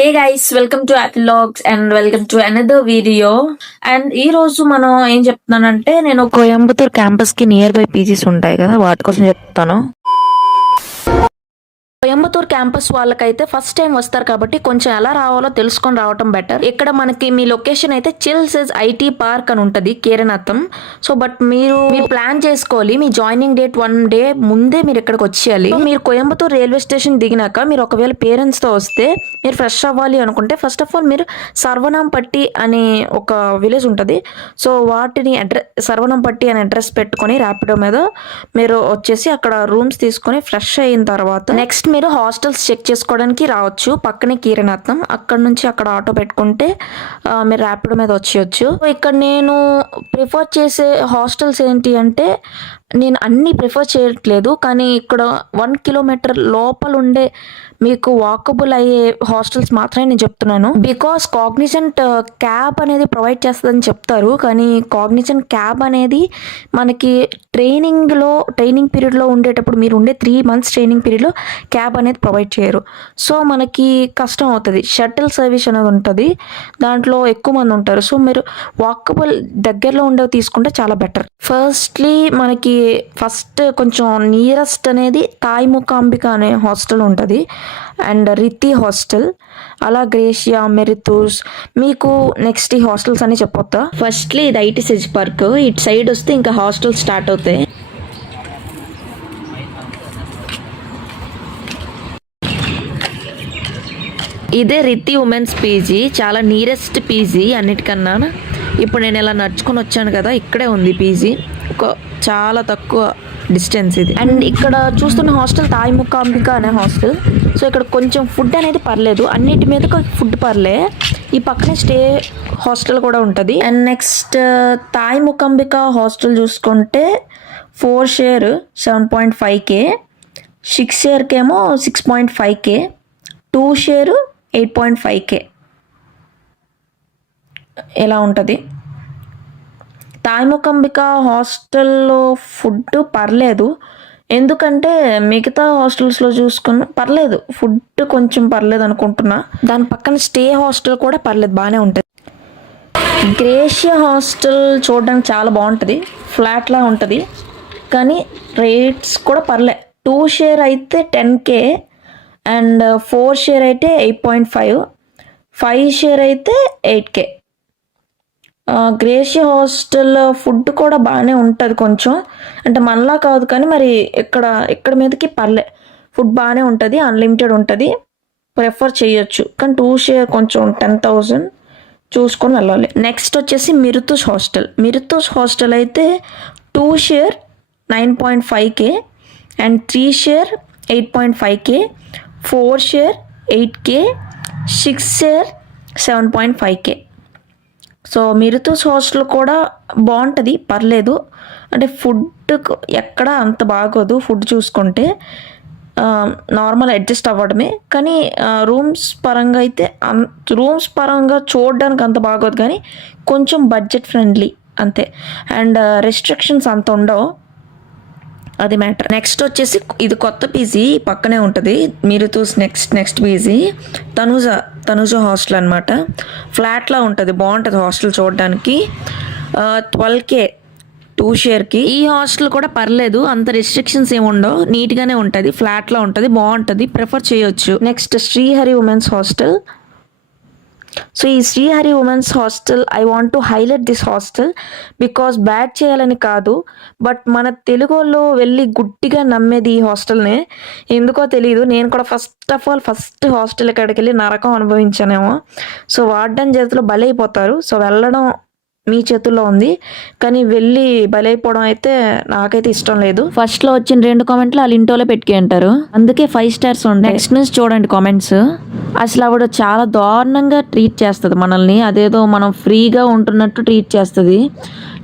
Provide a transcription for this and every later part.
Hey guys, welcome to అట్లాగ్స్ and welcome to another video. And ఈ రోజు మనం ఏం చెప్తున్నానంటే, నేను కోయంబత్తూర్ క్యాంపస్ కి నియర్ బై పీజీస్ ఉంటాయి కదా, వాటి కోసం చెప్తాను. కోయంబత్తూర్ క్యాంపస్ వాళ్ళకైతే ఫస్ట్ టైం వస్తారు కాబట్టి కొంచెం ఎలా రావాలో తెలుసుకొని రావటం బెటర్. ఇక్కడ మనకి మీ లొకేషన్ అయితే చిల్సెస్ ఐటీ పార్క్ అని ఉంటుంది కేరనాథం. సో బట్ మీరు ప్లాన్ చేసుకోవాలి. మీ జాయినింగ్ డేట్ 1 డే ముందే మీరు ఇక్కడికి వచ్చేయాలి. మీరు కోయంబత్తూర్ రైల్వే స్టేషన్ దిగినాక మీరు ఒకవేళ పేరెంట్స్ తో వస్తే మీరు ఫ్రెష్ అవ్వాలి అనుకుంటే ఫస్ట్ ఆఫ్ ఆల్ మీరు సర్వనాంపట్టి అనే ఒక విలేజ్ ఉంటుంది. సో వాటిని సర్వనాంపట్టి అనే అడ్రస్ పెట్టుకొని ర్యాపిడో మీద మీరు వచ్చేసి అక్కడ రూమ్స్ తీసుకొని ఫ్రెష్ అయిన తర్వాత నెక్స్ట్ మీరు హాస్టల్స్ చెక్ చేసుకోవడానికి రావచ్చు. పక్కనే కీరనాథం, అక్కడ నుంచి అక్కడ ఆటో పెట్టుకుంటే మీరు ర్యాపిడో మీద వచ్చేయచ్చు. ఇక్కడ నేను ప్రిఫర్ చేసే హాస్టల్స్ ఏంటి అంటే, నేను అన్ని ప్రిఫర్ చేయట్లేదు, కానీ ఇక్కడ 1 కిలోమీటర్ లోపల ఉండే మీకు వాకబుల్ అయ్యే హాస్టల్స్ మాత్రమే నేను చెప్తున్నాను. బికాస్ కాగ్నిజెంట్ క్యాబ్ అనేది ప్రొవైడ్ చేస్తుందని చెప్తారు, కానీ కాగ్నిజెంట్ క్యాబ్ అనేది మనకి ట్రైనింగ్ పీరియడ్లో ఉండేటప్పుడు, మీరు ఉండే 3 months ట్రైనింగ్ పీరియడ్లో క్యాబ్ అనేది ప్రొవైడ్ చేయరు. సో మనకి కష్టం అవుతుంది. షటిల్ సర్వీస్ అనేది ఉంటుంది, దాంట్లో ఎక్కువ మంది ఉంటారు. సో మీరు వాకబుల్ దగ్గరలో ఉండేవి తీసుకుంటే చాలా బెటర్. ఫస్ట్లీ మనకి ఫస్ట్ కొంచెం నియరెస్ట్ అనేది తాయి మూకాంబిక అనే హాస్టల్ ఉంటుంది, అండ్ రితి హాస్టల్, అలా గ్రేషియా, మెరితూస్. మీకు నెక్స్ట్ ఈ హాస్టల్స్ అని చెప్పొద్దా. ఫస్ట్లీ ఇది ఐటీ సెజ్ పార్క్, ఇటు సైడ్ వస్తే ఇంకా హాస్టల్ స్టార్ట్ అవుతాయి. ఇదే రితి ఉమెన్స్ పీజీ, చాలా నియరెస్ట్ పీజీ అన్నిటికన్నా. ఇప్పుడు నేను ఇలా నడుచుకొని వచ్చాను కదా, ఇక్కడే ఉంది పీజీ, చాలా తక్కువ డిస్టెన్స్ ఇది. అండ్ ఇక్కడ చూస్తున్న హాస్టల్ తాయి మూకాంబిక అనే హాస్టల్. సో ఇక్కడ కొంచెం ఫుడ్ అనేది పర్లేదు, అన్నిటి మీద ఫుడ్ పర్లే. ఈ పక్కనే స్టే హాస్టల్ కూడా ఉంటుంది. అండ్ నెక్స్ట్ తాయి మూకాంబిక హాస్టల్ చూసుకుంటే 4 share 7.5K, 6 షేర్కేమో 6.5K, 2 share 8.5K ఇలా ఉంటుంది. తాయి మూకాంబిక హాస్టల్లో ఫుడ్ పర్లేదు, ఎందుకంటే మిగతా హాస్టల్స్లో చూసుకున్న పర్లేదు, ఫుడ్ కొంచెం పర్లేదు అనుకుంటున్నా. దాని పక్కన స్టే హాస్టల్ కూడా పర్లేదు, బాగానే ఉంటుంది. గ్రేషియా హాస్టల్ చూడడానికి చాలా బాగుంటుంది, ఫ్లాట్లా ఉంటుంది, కానీ రేట్స్ కూడా పర్లే. 2 షేర్ అయితే 10K, అండ్ 4 షేర్ అయితే 8.5, 5 షేర్ అయితే 8K. గ్రేషియా హాస్టల్ ఫుడ్ కూడా బాగానే ఉంటుంది, కొంచెం అంటే మనలా కాదు, కానీ మరి ఇక్కడ మీదకి పర్లే, ఫుడ్ బాగానే ఉంటుంది, అన్లిమిటెడ్ ఉంటుంది, ప్రిఫర్ చేయొచ్చు. కానీ 2 షేర్ కొంచెం 10,000 చూసుకొని వెళ్ళాలి. నెక్స్ట్ వచ్చేసి మిరుతూస్ హాస్టల్ అయితే 2 share 9.5K, and 3 share 8.5K, 4 share 8K, 6 share 7.5K. So మిరుతూస్ హాస్టల్ కూడా బాగుంటుంది, పర్లేదు. అంటే ఫుడ్ ఎక్కడ అంత బాగోదు, ఫుడ్ చూసుకుంటే నార్మల్ అడ్జస్ట్ అవ్వడమే. కానీ రూమ్స్ పరంగా చూడడానికి అంత బాగోదు, కానీ కొంచెం బడ్జెట్ ఫ్రెండ్లీ అంతే. అండ్ రెస్ట్రిక్షన్స్ అంత ఉండవు, అది మ్యాటర్. నెక్స్ట్ వచ్చేసి ఇది కొత్త పీజీ పక్కనే ఉంటుంది, మిరుతూస్ నెక్స్ట్ పీజీ తనుజ హాస్టల్ అనమాట. ఫ్లాట్లా ఉంటుంది, బాగుంటుంది హాస్టల్ చూడడానికి. 12K 2 షేర్కి. ఈ హాస్టల్ కూడా పర్లేదు, అంత రెస్ట్రిక్షన్స్ ఏమి ఉండవు, నీట్గానే ఉంటుంది, ఫ్లాట్లా ఉంటుంది, బాగుంటుంది, ప్రిఫర్ చేయొచ్చు. Next Srihari women's hostel. So ఈ Srihari women's hostel, I want to highlight this hostel because bad చేయాలని కాదు, బట్ మన తెలుగు వాళ్ళు వెళ్ళి గుడ్డిగా నమ్మేది ఈ హాస్టల్నే. ఎందుకో తెలియదు, నేను కూడా ఫస్ట్ హాస్టల్ ఎక్కడికి వెళ్ళి నరకం అనుభవించానేమో. సో వార్డెన్ చేతిలో బలైపోతారు. సో వెళ్ళడం మీ చేతుల్లో ఉంది, కానీ వెళ్ళి బలైపోవడం అయితే నాకైతే ఇష్టం లేదు. ఫస్ట్లో వచ్చిన 2 కామెంట్లు వాళ్ళు ఇంటోలో పెట్టుకే అంటారు, అందుకే 5 స్టార్స్ ఉంటాయి. నెక్స్ట్ నుంచి చూడండి కామెంట్స్. అసలు ఆవిడ చాలా దారుణంగా ట్రీట్ చేస్తుంది మనల్ని, అదేదో మనం ఫ్రీగా ఉంటున్నట్టు ట్రీట్ చేస్తుంది.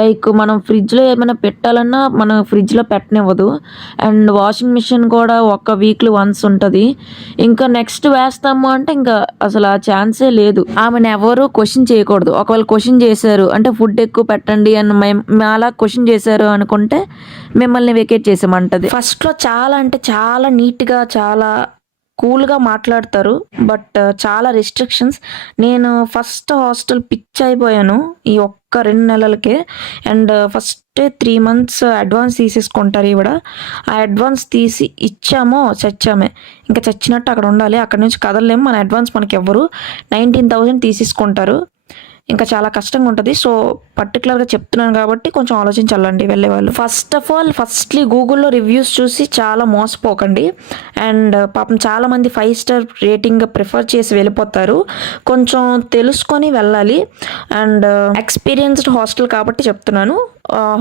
లైక్ మనం ఫ్రిడ్జ్లో ఏమైనా పెట్టాలన్నా మన ఫ్రిడ్జ్లో పెట్టనివ్వదు. అండ్ వాషింగ్ మిషన్ కూడా ఒక వీక్లీ వన్స్ ఉంటుంది. ఇంకా నెక్స్ట్ వేస్తాము అంటే ఇంకా అసలు ఆ ఛాన్సే లేదు. ఆమెను ఎవరు క్వశ్చన్ చేయకూడదు. ఒకవేళ క్వశ్చన్ చేశారు అంటే ఫుడ్ ఎక్కువ పెట్టండి అని అలా క్వశ్చన్ చేశారు అనుకుంటే మిమ్మల్ని వెకేట్ చేసామంటది. ఫస్ట్లో చాలా అంటే చాలా నీట్గా, చాలా కూల్గా మాట్లాడతారు. బట్ చాలా రిస్ట్రిక్షన్స్. నేను ఫస్ట్ హాస్టల్ పిచ్ అయిపోయాను ఈ ఒక్క 2 నెలలకే. అండ్ ఫస్టే 3 months అడ్వాన్స్ తీసేసుకుంటారు ఈవిడ. ఆ అడ్వాన్స్ తీసి ఇచ్చామో చచ్చామే, ఇంకా చచ్చినట్టు అక్కడ ఉండాలి. అక్కడ నుంచి కదలలేము. మన అడ్వాన్స్ మనకి ఎవ్వరు 19,000 తీసేసుకుంటారు. ఇంకా చాలా కష్టంగా ఉంటుంది. సో పర్టికులర్గా చెప్తున్నాను కాబట్టి కొంచెం ఆలోచించాలండి వెళ్ళేవాళ్ళు. ఫస్ట్ ఆఫ్ ఆల్ ఫస్ట్లీ గూగుల్లో రివ్యూస్ చూసి చాలా మోసపోకండి. అండ్ పాపం చాలామంది 5 star రేటింగ్ ప్రిఫర్ చేసి వెళ్ళిపోతారు. కొంచెం తెలుసుకొని వెళ్ళాలి. అండ్ ఎక్స్పీరియన్స్డ్ హాస్టల్ కాబట్టి చెప్తున్నాను.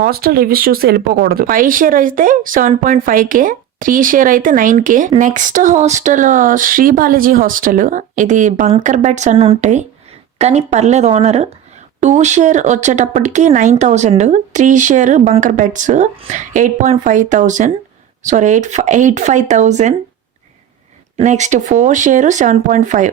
హాస్టల్ రివ్యూస్ చూసి వెళ్ళిపోకూడదు. 5 share అయితే 7.5K, 3 share అయితే 9K. Next hostel Sri Balaji hostel. ఇది బంకర్ బెడ్స్ అన్నీ ఉంటాయి కానీ పర్లేదు ఓనర్. 2 share వచ్చేటప్పటికి 9,000, 3 share bunker beds 8,500, sorry 85,000. Next 4 share 7.5.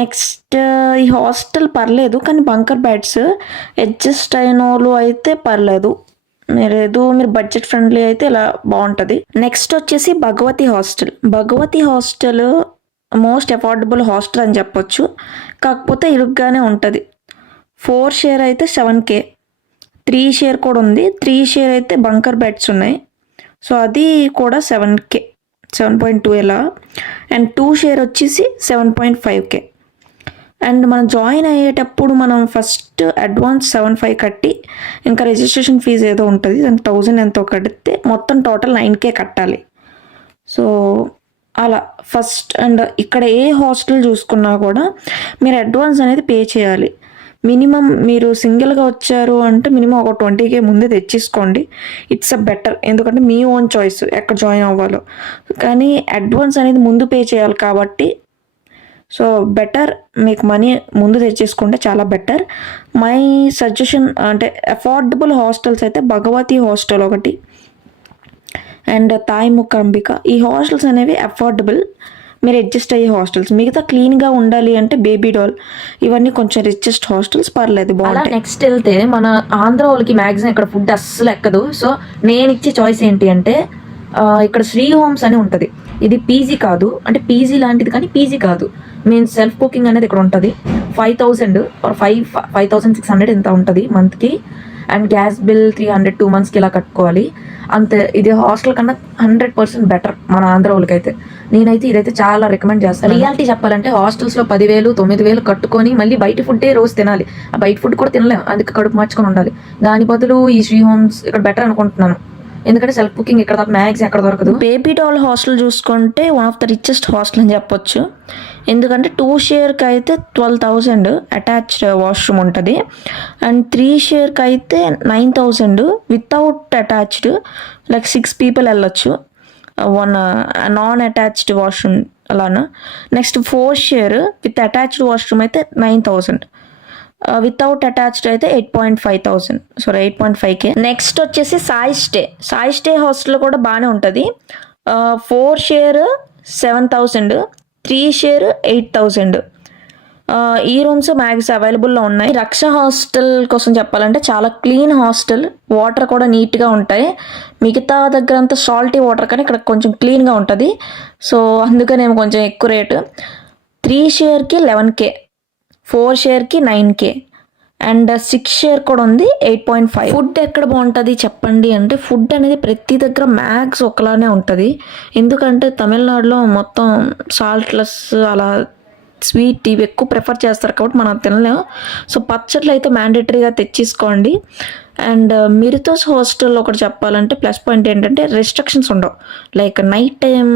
Next ఈ హాస్టల్ పర్లేదు కానీ బంకర్ బెడ్స్ అడ్జస్ట్ అయిన వాళ్ళు అయితే పర్లేదు. మీరు బడ్జెట్ ఫ్రెండ్లీ అయితే ఇలా బాగుంటుంది. నెక్స్ట్ వచ్చేసి Bhagavathi hostel. Bhagavathi hostel most affordable hostel అని చెప్పొచ్చు. కాకపోతే ఇరుగ్గానే ఉంటుంది. 4 share అయితే 7K, 3 share కూడా ఉంది. 3 share అయితే బంకర్ బెడ్స్ ఉన్నాయి. సో అది కూడా 7K, 7.2 ఇలా. అండ్ 2 share వచ్చేసి 7.5K. అండ్ మనం జాయిన్ అయ్యేటప్పుడు మనం ఫస్ట్ అడ్వాన్స్ 7,500 కట్టి ఇంకా రిజిస్ట్రేషన్ ఫీజు ఏదో ఉంటుంది, దానికి 1,000 ఎంతో కడితే మొత్తం టోటల్ 9K కట్టాలి. సో అలా ఫస్ట్. అండ్ ఇక్కడ ఏ హాస్టల్ చూసుకున్నా కూడా మీరు అడ్వాన్స్ అనేది పే చేయాలి. మినిమం మీరు సింగిల్గా వచ్చారు అంటే మినిమం ఒక 20K ముందే తెచ్చేసుకోండి. It's a better. ఎందుకంటే మీ ఓన్ చాయిస్ ఎక్కడ జాయిన్ అవ్వాలో. కానీ అడ్వాన్స్ అనేది ముందు పే చేయాలి కాబట్టి సో బెటర్ మీకు మనీ ముందు తెచ్చేసుకుంటే చాలా బెటర్. మై సజెషన్ అంటే అఫోర్డబుల్ హాస్టల్స్ అయితే భగవతి హాస్టల్ ఒకటి అండ్ తాయి ముక్కంబిక. ఈ హాస్టల్స్ అనేవి అఫోర్డబుల్, మీరు అడ్జస్ట్ అయ్యే హాస్టల్స్. మిగతా క్లీన్గా ఉండాలి అంటే బేబీ డాల్ ఇవన్నీ కొంచెం రిచెస్ట్ హాస్టల్స్, పర్లేదు బాగుంటాయి. నెక్స్ట్ వెళ్తే మన ఆంధ్ర వాళ్ళకి మ్యాక్సిమం ఇక్కడ ఫుడ్ అస్సలు ఎక్కదు. సో నేను ఇచ్చే చాయిస్ ఏంటి అంటే ఇక్కడ శ్రీ హోమ్స్ అని ఉంటుంది. ఇది పీజీ కాదు, అంటే పీజీ లాంటిది కానీ పీజీ కాదు. మీన్స్ సెల్ఫ్ కుకింగ్ అనేది ఇక్కడ ఉంటుంది. 5,000 ఆర్ 5,600 ఎంత ఉంటుంది మంత్కి. అండ్ గ్యాస్ బిల్ 300 2 monthsకి ఇలా కట్టుకోవాలి అంతే. ఇది హాస్టల్ కన్నా 100% బెటర్ మన ఆంధ్ర వాళ్ళకైతే. నేనైతే ఇదైతే చాలా రికమెండ్ చేస్తాను. రియాలిటీ చెప్పాలంటే హాస్టల్స్లో 10,000 9,000 కట్టుకొని మళ్ళీ బయట ఫుడ్డే రోజు తినాలి. ఆ బయట ఫుడ్ కూడా తినలేము, అందుకే కడుపు మార్చుకొని ఉండాలి. దాని బదులు ఈ శ్రీ హోమ్స్ ఇక్కడ బెటర్ అనుకుంటున్నాను. ఎందుకంటే సెల్ఫ్ కుకింగ్ ఇక్కడ తప్ప మ్యాక్స్ ఎక్కడ దొరకదు. బేబీ డాల్ హాస్టల్ చూసుకుంటే one of the richest hostel అని చెప్పొచ్చు. ఎందుకంటే 2 shareకి అయితే 12,000 అటాచ్డ్ వాష్రూమ్ ఉంటుంది. అండ్ 3 shareకి అయితే 9,000 వితౌట్ అటాచ్డ్, లైక్ 6 people వెళ్ళొచ్చు. 1 నాన్ అటాచ్డ్ వాష్రూమ్ అలానా. Next 4 share with attached washroom అయితే 9,000, వితౌట్ అటాచ్డ్ అయితే 8,500, సారీ 8.5K. నెక్స్ట్ వచ్చేసి సాయి స్టే హాస్టల్ కూడా బాగానే ఉంటుంది. 4 share 7,000, 3 share 8,000. ఈ రూమ్స్ మ్యాక్స్ అవైలబుల్లో ఉన్నాయి. రక్ష హాస్టల్ కోసం చెప్పాలంటే చాలా క్లీన్ హాస్టల్, వాటర్ కూడా నీట్గా ఉంటాయి. మిగతా దగ్గర అంతా సాల్టీ వాటర్ కానీ ఇక్కడ కొంచెం క్లీన్గా ఉంటుంది. సో అందుకనేమో కొంచెం ఎక్కువ rate. 3 shareకి 11K, 4 shareకి 9K and 6 share కూడా ఉంది 8.5. ఫుడ్ ఎక్కడ బాగుంటుంది చెప్పండి అంటే ఫుడ్ అనేది ప్రతి దగ్గర మ్యాక్స్ ఒకలానే ఉంటుంది. ఎందుకంటే తమిళనాడులో మొత్తం సాల్ట్లెస్ అలా స్వీట్ ఇవి ఎక్కువ ప్రిఫర్ చేస్తారు కాబట్టి మనం తినలేము. సో పచ్చళ్ళు అయితే మ్యాండేటరీగా తెచ్చేసుకోండి. అండ్ మిరితోస్ హాస్టల్లో ఒకటి చెప్పాలంటే ప్లస్ పాయింట్ ఏంటంటే రెస్ట్రిక్షన్స్ ఉండవు. లైక్ నైట్ టైం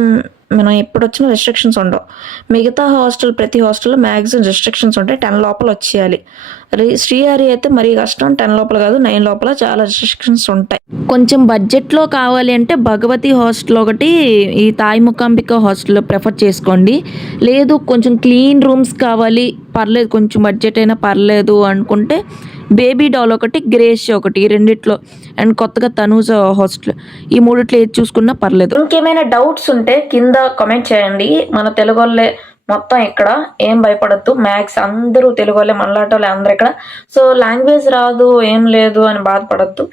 మనం ఎప్పుడు వచ్చినా రెస్ట్రిక్షన్స్ ఉండవు. మిగతా ప్రతి హాస్టల్లో మ్యాక్సిమం రెస్ట్రిక్షన్స్ ఉంటాయి. 10 లోపల వచ్చేయాలి. శ్రీహరి అయితే మరీ కష్టం, 10 లోపల కాదు 9 లోపల చాలా రెస్ట్రిక్షన్స్ ఉంటాయి. కొంచెం బడ్జెట్లో కావాలి అంటే భగవతి హాస్టల్ ఒకటి, ఈ తాయి ముక్కాంబిక హాస్టల్ ప్రిఫర్ చేసుకోండి. లేదు కొంచెం క్లీన్ రూమ్స్ కావాలి, పర్లేదు కొంచెం బడ్జెట్ అయినా పర్లేదు అనుకుంటే బేబీ డాల్ ఒకటి, గ్రేష్ ఒకటి, ఈ రెండిట్లో. అండ్ కొత్తగా తనూజ హాస్టల్, ఈ మూడిట్లో ఏది చూసుకున్నా పర్లేదు. ఇంకేమైనా డౌట్స్ ఉంటే కింద కామెంట్ చేయండి. మన తెలుగు వాళ్ళే మొత్తం ఇక్కడ, ఏం భయపడద్దు. మ్యాక్స్ అందరూ తెలుగు వాళ్ళే, మనలాటోళ్ళే అందరూ ఇక్కడ. సో లాంగ్వేజ్ రాదు ఏం లేదు అని బాధపడద్దు.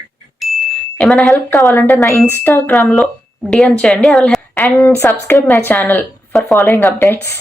ఏమైనా హెల్ప్ కావాలంటే నా ఇన్స్టాగ్రామ్లో డిఎం చేయండి. And subscribe my channel for following updates.